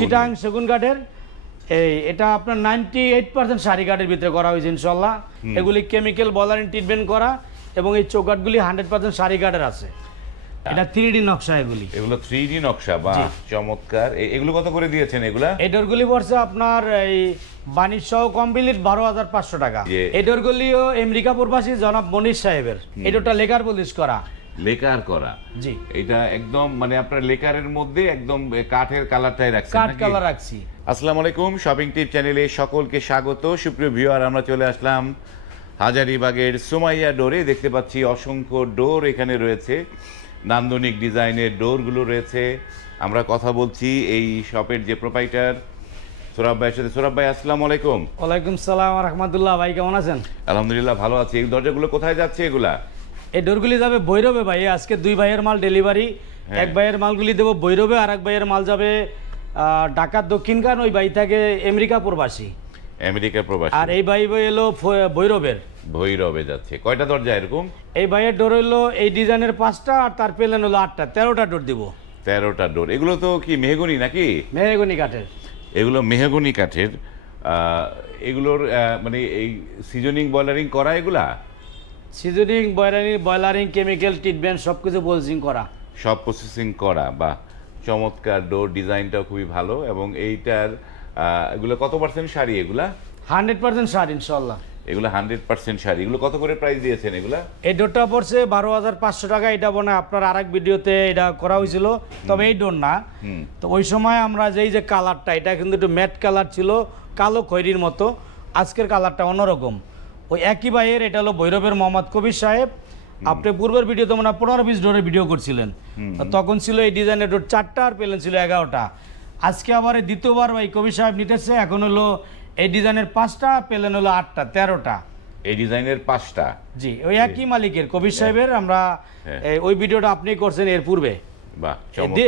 চিটাং সেগুন কাঠের এটা আপনার 98% সারি কাঠের ভিতরে করা হয়েছে ইনশাল্লাহ। এগুলি কেমিক্যাল বলারিং ট্রিটমেন্ট করা এবং এই চৌকাঠগুলি 100% সারি কাঠের আছে। এটা 3D নকশা এগুলো 3D নকশা বা চমৎকার। এগুলো কত করে দিয়েছেন এগুলা? এই ডোরগুলি পড়ছে আপনার এই বাণিজ্য সহ কমপ্লিট 12,500 টাকা। এই ডোরগুলিও আমেরিকা প্রবাসী জনাব মনির সাহেবের। এটা লেকার পলিশ করা। লেকার করা, জি। এটা একদম মানে আপনার লেকারের মধ্যে একদম কাঠের কালারটাই রাখছেন কাঠ নাকি? কালার রাখছি। আসসালামু আলাইকুম, শপিং টিপ চ্যানেলে সকলকে স্বাগত। সুপ্রিয় ভিউয়ার, আমরা চলে আসলাম হাজারীবাগের সুমাইয়া ডোরে। দেখতে পাচ্ছি অসংখ্য ডোর এখানে রয়েছে, নান্দনিক ডিজাইনের ডোরগুলো রয়েছে। আমরা কথা বলছি এই শপের যে প্রোপাইটার সোরাব ভাইয়ের সাথে। সোরাব ভাই, আসসালামু আলাইকুম। ওয়ালাইকুম সালাম রাহমাতুল্লাহ। ভাই কেমন আছেন? আলহামদুলিল্লাহ ভালো আছি। এই দরজাগুলো কোথায় যাচ্ছে এগুলা? এই ডোরগুলি যাবে ভৈরবে ভাই। আজকে 2 ভাইয়ের মাল ডেলিভারি। এক ভাইয়ের মালগুলি দেবো ভৈরবে, আর এক ভাইয়ের মাল যাবে ঢাকার দক্ষিণখান। ওই ভাই থাকে আমেরিকা প্রবাসী। আমেরিকা প্রবাসী। আর এই ভাই এলো ভৈরবের। ভৈরবে যাচ্ছে। কয়টা দরজা এরকম? এই ভাইয়ের ডোর হইলো এই ডিজাইনের 5টা, আর তার প্লেন হলো 8টা। 13টা ডোর দিব। 13টা ডোর। এগুলো তো কি মেহগনি নাকি? মেহগনি কাঠের। এগুলো মেহগনি কাঠের। এগুলোর মানে এই সিজনিং বয়লারিং করা এগুলা? সিজনিং বয়লারিং কেমিক্যাল ট্রিটমেন্ট সব কিছু বলজিং করা। সব প্রসেসিং করা। বা চমৎকার ডোর, ডিজাইনটাও খুবই ভালো। এবং এইটার এগুলো কত পার্সেন্ট শাড়ি এগুলা? 100% শাড়ি ইনশাল্লাহ। এগুলো 100% শাড়ি। এগুলো কত করে প্রাইস দিয়েছেন এগুলা? এই ডোরটা পড়ছে 12,500 টাকা। এটা মনে আপনার আরেক ভিডিওতে এটা করা হয়েছিল, তবে এই ডোর না। তো ওই সময় আমরা যে কালারটা, এটা কিন্তু একটু ম্যাট কালার ছিল, কালো খয়েরির মতো। আজকের কালারটা অন্যরকম। ওই একই ভাইয়ের, এটা হলো ভৈরবের মোহাম্মদ কবির সাহেব। আপনি পূর্বের ভিডিওতে মনে 15-20 ডোরের ভিডিও করছিলেন। তখন ছিল এই ডিজাইনের ডোর 4টা, আর পেলেন ছিল 11টা। আজকে আবার এই দ্বিতীয়বার ভাই কবির সাহেব নিতেছে। এখন হলো এই ডিজাইনের 5টা, পেলেন হলো 8টা, 13টা। এই ডিজাইনের 5টা? জি, ওই একই মালিকের কবির সাহেবের। আমরা ওই ভিডিওটা আপনি করছেন এর পূর্বে। বাহ,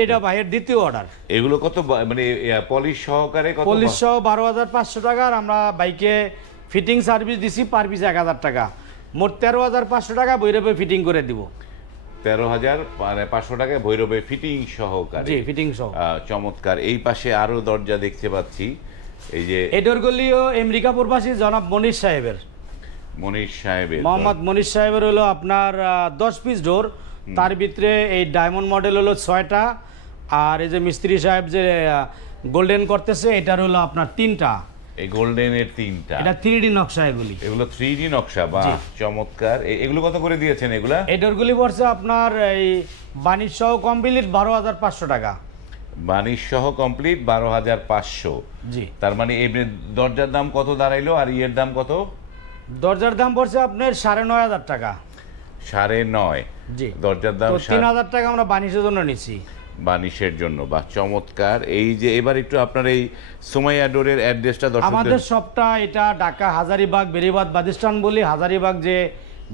এটা ভাইয়ের দ্বিতীয় অর্ডার। এগুলো কত মানে পলিশ সহকারে কত? পলিশ সহ 12,500 টাকা। আর আমরা বাইকে ফিটিং সার্ভিস দিছি পার পিস 1,000 টাকা। মোট 13,500 টাকা ভৈরবে ফিটিং করে দিব। 13,500 টাকায় ভৈরবে ফিটিং সহকারে? জি, ফিটিং সহ। চমৎকার। এই পাশে আরো দরজা দেখতে পাচ্ছি। এই যে এই ডোরগুলিও আমেরিকা প্রবাসী জনাব মনির সাহেবের। মনির সাহেবের, মোহাম্মদ মনির সাহেবের হলো আপনার 10 পিস ডোর। তার ভিতরে এই ডায়মন্ড মডেল হলো 6টা। আর এই যে মিস্ত্রি সাহেব যে গোল্ডেন করতেছে, এটার হলো আপনার 3টা। এই গোল্ডেনের 3টা। এটা 3D নকশা। এগুলো 3D নকশা বা চমৎকার। এগুলো কত করে দিয়েছেন এগুলা? এই ডোরগুলি পড়ছে আপনার এই বাণিজ্য সহ কমপ্লিট 12,500 টাকা। বানিশ সহ কমপ্লিট 12,500। জি। তার মানে এই দরজার দাম কত দাঁড়াইলো আর ইয়ের দাম কত? দরজার দাম পড়ছে আপনার 9,500 টাকা। 9.5? জি। দরজার দাম 3,000 টাকা আমরা বাণিজ্যের জন্য নিছি। বানিশের জন্য। বা চমৎকার। এই যে এবার একটু আপনার এই সুমাইয়া ডোরের অ্যাড্রেসটা দর্শকদের। আমাদের শপটা এটা ঢাকা হাজারীবাগ বেরিবাদ বাদিস্তান বলি। হাজারীবাগ যে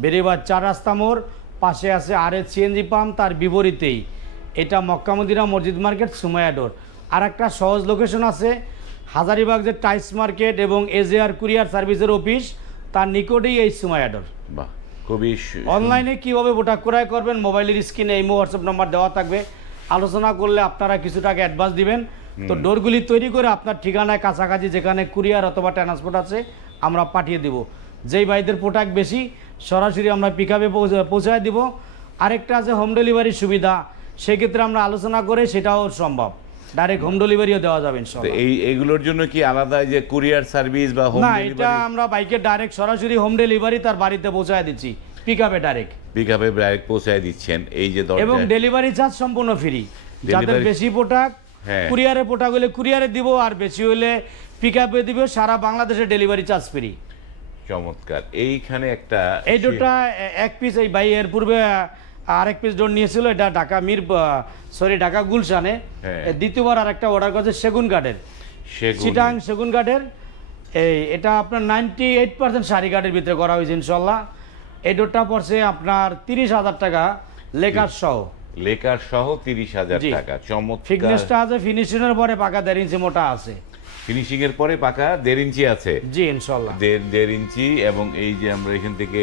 বেরিবাদ 4 রাস্তা মোড়, পাশে আছে আরএস সিএনজি পাম্প, তার বিপরীতেই এটা মক্কা মদিনা মসজিদ মার্কেট সুমাইয়া ডোর। আর একটা সহজ লোকেশন আছে হাজারীবাগ যে টাইস মার্কেট এবং এজেআর কুরিয়ার সার্ভিসের অফিস, তার নিকটেই এই সুমাইয়া ডোর। বাহ, খুবই। অনলাইনে কিভাবে প্রোডাক্ট ক্রয় করবেন, মোবাইলের স্ক্রিনে এই হোয়াটসঅ্যাপ নাম্বার দেওয়া থাকবে। আলোচনা করলে আপনারা কিছু টাকা অ্যাডভান্স দিবেন। তো ডোরগুলি তৈরি করে আপনার ঠিকানায় কাছাকাছি যেখানে কুরিয়ার অথবা ট্রান্সপোর্ট আছে আমরা পাঠিয়ে দিব। যেই ভাইদের প্রোডাক্ট বেশি, সরাসরি আমরা পিকআপে পৌঁছায় দিব। আরেকটা আছে হোম ডেলিভারির সুবিধা। সেক্ষেত্রে আমরা আলোচনা করে সেটাও সম্ভব, ডাইরেক্ট হোম ডেলিভারিও দেওয়া যাবে ইনশাআল্লাহ। এইগুলোর জন্য কি আলাদা যে কুরিয়ার সার্ভিস বা হোম না, ডেলিভারি? এটা আমরা বাইকে ডাইরেক্ট সরাসরি হোম ডেলিভারি তার বাড়িতে পৌঁছায় দিচ্ছি, পিকআপে ডাইরেক্ট পৌঁছায় দিচ্ছেন। এই যে দরজা এবং ডেলিভারি চার্জ সম্পূর্ণ ফ্রি। যাদের বেশি প্রোডাক্ট কুরিয়ারে প্রোডাক্ট হলে কুরিয়ারে দিব, আর বেশি হলে পিকআপে দিব। সারা বাংলাদেশে ডেলিভারি চার্জ ফ্রি। চমৎকার। এইখানে একটা এই ডোরটা এক পিস এই ভাই এর পূর্বে আরেক পিস ডোর নিয়েছিল। এটা ঢাকা গুলশানে। দ্বিতীয়বার আরেকটা অর্ডার করেছে সেগুন কাঠের, চিটাং সেগুন কাঠের। এটা আপনার 98% সারি কাঠের ভিতরে করা হয়েছে ইনশাল্লাহ। এই ডোরটা পড়ছে আপনার 30,000 টাকা লেকার সহ। লেকার সহ 30,000 টাকা। চমৎকার। ফিটনেসটা আছে, ফিনিশিং এর পরে পাকা 1.5 ইঞ্চি মোটা আছে। ফিনিশিং এর পরে পাকা 1.5 ইঞ্চি আছে। জি ইনশাআল্লাহ 1.5 ইঞ্চি। এবং এই যে আমরা এখান থেকে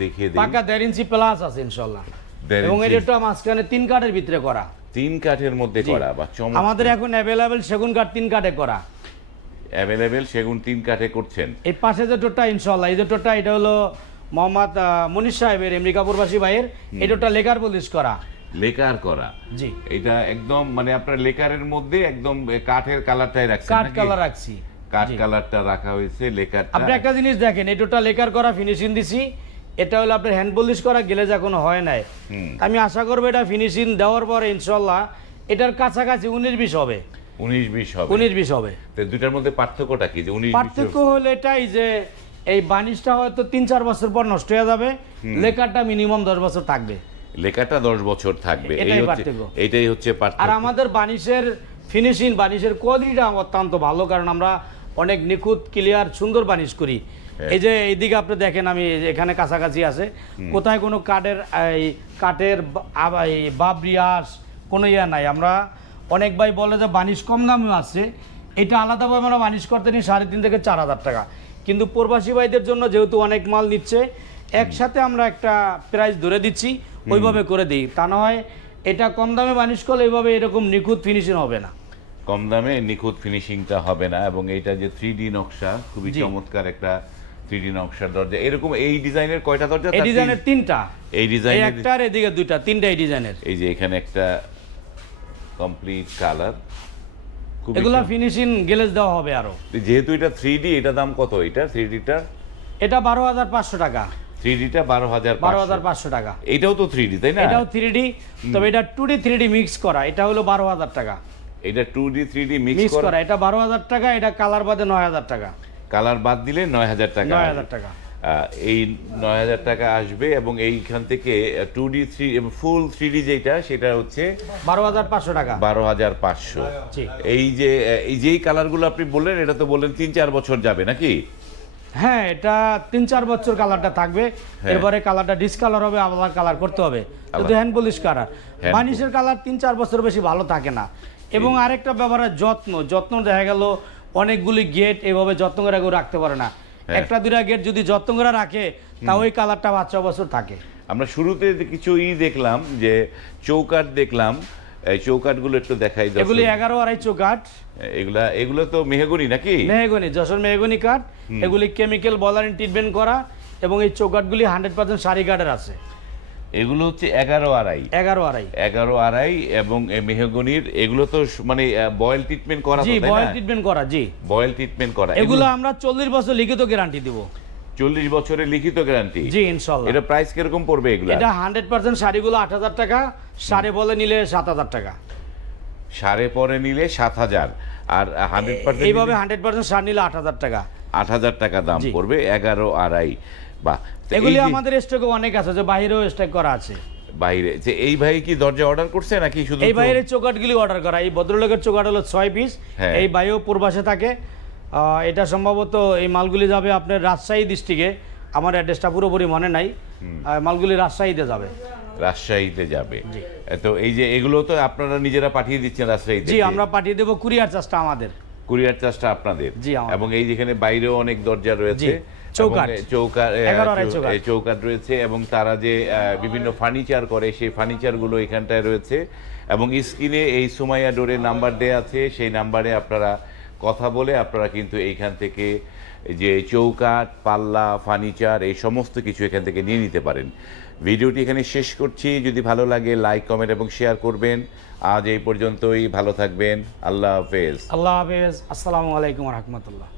দেখিয়ে দিই, পাকা 1.5 ইঞ্চি প্লাস আছে ইনশাআল্লাহ। এবং এটা মাঝখানে 3 কাঠের ভিতরে করা। তিন কাঠের মধ্যে জি। করা বা চমৎকার। আমাদের এখন অ্যাভেলেবেল সেগুন কাঠ 3 কাঠে করা। অ্যাভেলেবেল সেগুন 3 কাঠে করছেন। এই পাশে যে টোটা ইনশাআল্লাহ, এই যে টোটা এটা হলো মোহাম্মদ মনির সাহেবের আমেরিকা প্রবাসী ভাইয়ের, এই টোটা লেকার পলিশ করা। লেকার করা, জি, এটা একদম মানে আপনার লেকারের মধ্যে একদম কাঠের কালারটাই রাখছেন কাঠ নাকি? কালার রাখছি। কাঠ জি। কালারটা রাখা হয়েছে, লেকারটা। আপনি একটা জিনিস দেখেন, এই টোটা লেকার করা ফিনিশিং দিছি, এটা হলো আপনার হ্যান্ড পলিশ করা, গ্লেজ এখনো হয় নাই। আমি আশা করবো এটা ফিনিশিং দেওয়ার পরে ইনশাআল্লাহ এটার কাছাকাছি 19-20 হবে। 19-20 হবে। 19-20 হবে। তো দুটার মধ্যে পার্থক্যটা কি যে 19-20? পার্থক্য হলো এটাই যে এই বানিশটা হয়তো 3-4 বছর পর নষ্ট হয়ে যাবে, লেকারটা মিনিমাম 10 বছর থাকবে। লেকারটা 10 বছর থাকবে, এটাই পার্থক্য। এইটাই হচ্ছে আর পার্থক্য। আমাদের বানিশের ফিনিশিং, বানিশের কোয়ালিটিটা অত্যন্ত ভালো, কারণ আমরা অনেক নিখুঁত ক্লিয়ার সুন্দর বানিশ করি। এই যে এইদিকে আপনি দেখেন, আমি এখানে কাছাকাছি আছে, কোথায় কোনো কাঠের বাবরিয়াস কোনো ইয়া নাই। আমরা অনেক ভাই বলে যে বানিশ কম দামেও আছে, এটা আলাদাভাবে আমরা বানিশ করতে নিই 3,500 থেকে 4,000 টাকা। কিন্তু প্রবাসী ভাইদের জন্য যেহেতু অনেক মাল নিচ্ছে, একসাথে আমরা একটা প্রাইস ধরে দিচ্ছি, ওইভাবে করে দিই। তা নয় এটা কম দামে বানিশ করলে এইভাবে এরকম নিখুঁত ফিনিশিং হবে না। কম দামে নিখুঁত ফিনিশিংটা হবে না। এবং এইটা যে 3D নকশা, খুবই জি। চমৎকার একটা 3D নকশার দরজা। এরকম এই ডিজাইনের কয়টা দরজা? এই ডিজাইনের 3টা, এই এই ডিজাইনের একটার এদিকে 2টা, 3টা এই ডিজাইনের। এই যে এখানে একটা কমপ্লিট কালার, এগুলা ফিনিশিং গ্লেজ দেওয়া হবে আরো। যেহেতু এটা 3D, এটা দাম কত? এটা 3Dটা এটা 12,500 টাকা। 3Dটা 12,500। 12,500 টাকা। এটাও তো 3D তাই না? এটাও 3D, তবে এটা 2D 3D মিক্স করা, এটা হলো 12,000 টাকা এটা 2D 3D মিক্স মিক্স করা। করা, এটা 12,000 টাকা। এটা কালার বাদে 9,000 টাকা। কালার বাদ দিলে 9,000 টাকা। 9,000 টাকা। এই 9,000 টাকা আসবে। এবং এইখান থেকে 2D 3 এবং ফুল 3D যেটা, সেটা হচ্ছে 12,500 টাকা। 12,500। জি। এই যেই কালারগুলো আপনি বললেন, এটা তো বললেন 3-4 বছর যাবে নাকি? হ্যাঁ, এটা 3-4 বছর কালারটা থাকবে। এরপরে কালারটা ডিসকালার হবে, আবার কালার করতে হবে। কিন্তু হ্যান্ড পলিশ কালার, বানিশের কালার 3-4 বছর বেশি ভালো থাকে না। এবং আরেকটা ব্যাপার, যত্ন দেখা গেল অনেকগুলি গেট এভাবে যত্ন করে কেউ রাখতে পারে না। একটা দুটা গেট যদি যত্ন করে রাখে, তা ওই কালারটা 5-6 বছর থাকে। আমরা শুরুতে কিছু দেখলাম যে চৌকাঠ দেখলাম, এই চৌকাঠগুলো একটু দেখাই দাও। এগুলি 11.5 চৌকাঠ। এগুলো তো মেহগনি নাকি? মেহগনি, যশোর মেহগনি কাঠ। এগুলি কেমিক্যাল বলারিন ট্রিটমেন্ট করা, এবং এই চৌকাঠগুলি 100% সারি কাঠের আছে। এগুলো হচ্ছে 11.5। 11.5। 11.5 এবং মেহগনির। এগুলো তো মানে বয়েল ট্রিটমেন্ট করা তো, জি, তাই না? বয়েল ট্রিটমেন্ট করা। জি, বয়েল ট্রিটমেন্ট করা। এগুলো আমরা 40 বছর লিখিত গ্যারান্টি দিব। 40 বছরের লিখিত গ্যারান্টি? জি, ইনশাআল্লাহ। এটা প্রাইস কিরকম পড়বে এগুলো? এটা 100% শাড়িগুলো 8,000 টাকা, সাড়ে বলে নিলে 7,000 টাকা। সাড়ে পরে নিলে 7,000, আর 100% এইভাবে 100% শাড়ি নিলে 8,000 টাকা। 8,000 টাকা দাম জি। পড়বে। 11.5। বাহ। তো এই এগুলি যে আমাদের স্টকে অনেক আছে, যে বাইরেও স্টক করা আছে। বাইরে যে এই ভাই কি দরজা অর্ডার করছে নাকি শুধু? এই বাইরের চৌকাঠগুলি অর্ডার করা। এই ভদ্রলোকের চৌকাঠ হলো 6 পিস। হ্যাঁ। এই বাইরেও পূর্বাসে থাকে। এটা সম্ভবত এই মালগুলি যাবে আপনার রাজশাহী ডিস্ট্রিক্টে। আমার অ্যাড্রেসটা পুরোপুরি মনে নাই। মালগুলি রাজশাহীতে যাবে। রাজশাহীতে যাবে। তো এই যে এগুলো তো আপনারা নিজেরা পাঠিয়ে দিচ্ছেন রাজশাহীতে? জি, আমরা পাঠিয়ে দেবো। কুরিয়ার চার্জটা আমাদের। কুরিয়ার চার্জটা আপনাদের? জি, আমাদের। এবং এই যেখানে বাইরেও অনেক দরজা রয়েছে, জি, চৌকাঠ। চৌকাঠ 11.5 চৌকাঠ। চৌকাঠ রয়েছে। এবং তারা যে বিভিন্ন ফার্নিচার করে, সেই ফার্নিচারগুলো এখানটায় রয়েছে। এবং স্ক্রিনে এই সুমাইয়া ডোরের নাম্বার দেয়া আছে, সেই নাম্বারে আপনারা কথা বলে আপনারা কিন্তু এইখান থেকে যে চৌকাঠ, পাল্লা, ফার্নিচার, এই সমস্ত কিছু এখান থেকে নিয়ে নিতে পারেন। ভিডিওটি এখানে শেষ করছি। যদি ভালো লাগে লাইক, কমেন্ট এবং শেয়ার করবেন। আজ এই পর্যন্তই। ভালো থাকবেন। আল্লাহ হাফেজ। আল্লাহ হাফেজ। আসসালামু আলাইকুম রহমতুল্লাহ।